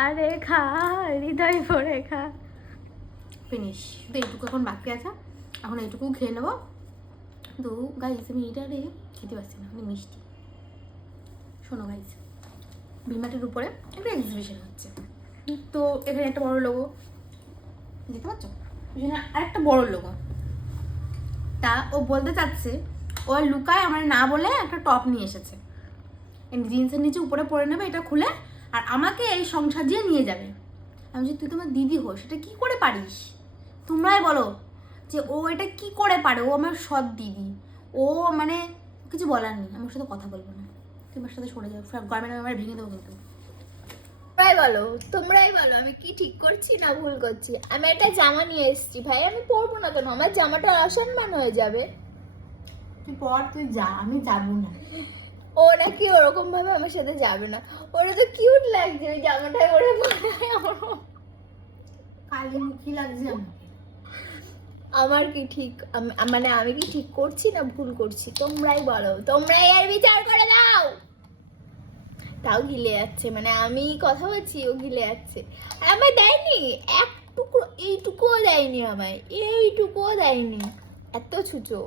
আরে খা, হৃদয় ভরে খা। ফিনিশ। শুধু এইটুকু এখন বাকি আছে, এখন এইটুকু খেয়ে নেবো। তো গাইস আমি এটারে খেতে পারছি না, মানে মিষ্টি। শোনো গাইস, ভিমাটির উপরে একটা এক্সিবিশন হচ্ছে, তো এখানে একটা বড় লোগো দেখতে পাচ্ছ, এখানে আরেকটা বড় লোগো। তা ও বলতে চাচ্ছে ও লুকায় আমার না বলে একটা টপ নিয়ে এসেছে, জিন্সের নিচে উপরে পরে নেবে এটা খুলে, আর আমাকে এই সংসার দিয়ে নিয়ে যাবে। আমি যে তুই তোমার দিদি হোস, এটা কি করে পারিস? তোমরাই বলো যে ও এটা কি করে পারে, ও আমার সৎ দিদি, ও মানে কিছু বলার নেই, আমার সাথে কথা বলবো না, তোমার সাথে সরে যাও, গরমের আমার ভেঙে দেবো কিন্তু। তোমরাই বলো আমি কি ঠিক করছি না ভুল করছি। আমি একটা জামা নিয়ে এসেছি ভাই, আমি পরবো না কেন? আমার জামাটা অসম্মান হয়ে যাবে। তুই পর, তুই যা, আমি যাবো না। ও নাকি ওরকম ভাবে আমার সাথে যাবে না, ওরা তো কিউট লাগছে ওই জামাটা ওরে কালি মুখী লাগছে আমাকে। আমার কি ঠিক, মানে আমি কি ঠিক করছি না ভুল করছি? তোমরাই বলো, তোমরাই আর বিচার করে দাও। তাও গিলে যাচ্ছে, মানে আমি কথা বলছি ও গিলে যাচ্ছে। আমায় দেয়নি এক টুকরো, এইটুকুও দেয়নি আমায়, এইটুকুও দেয়নি, এত ছুচো।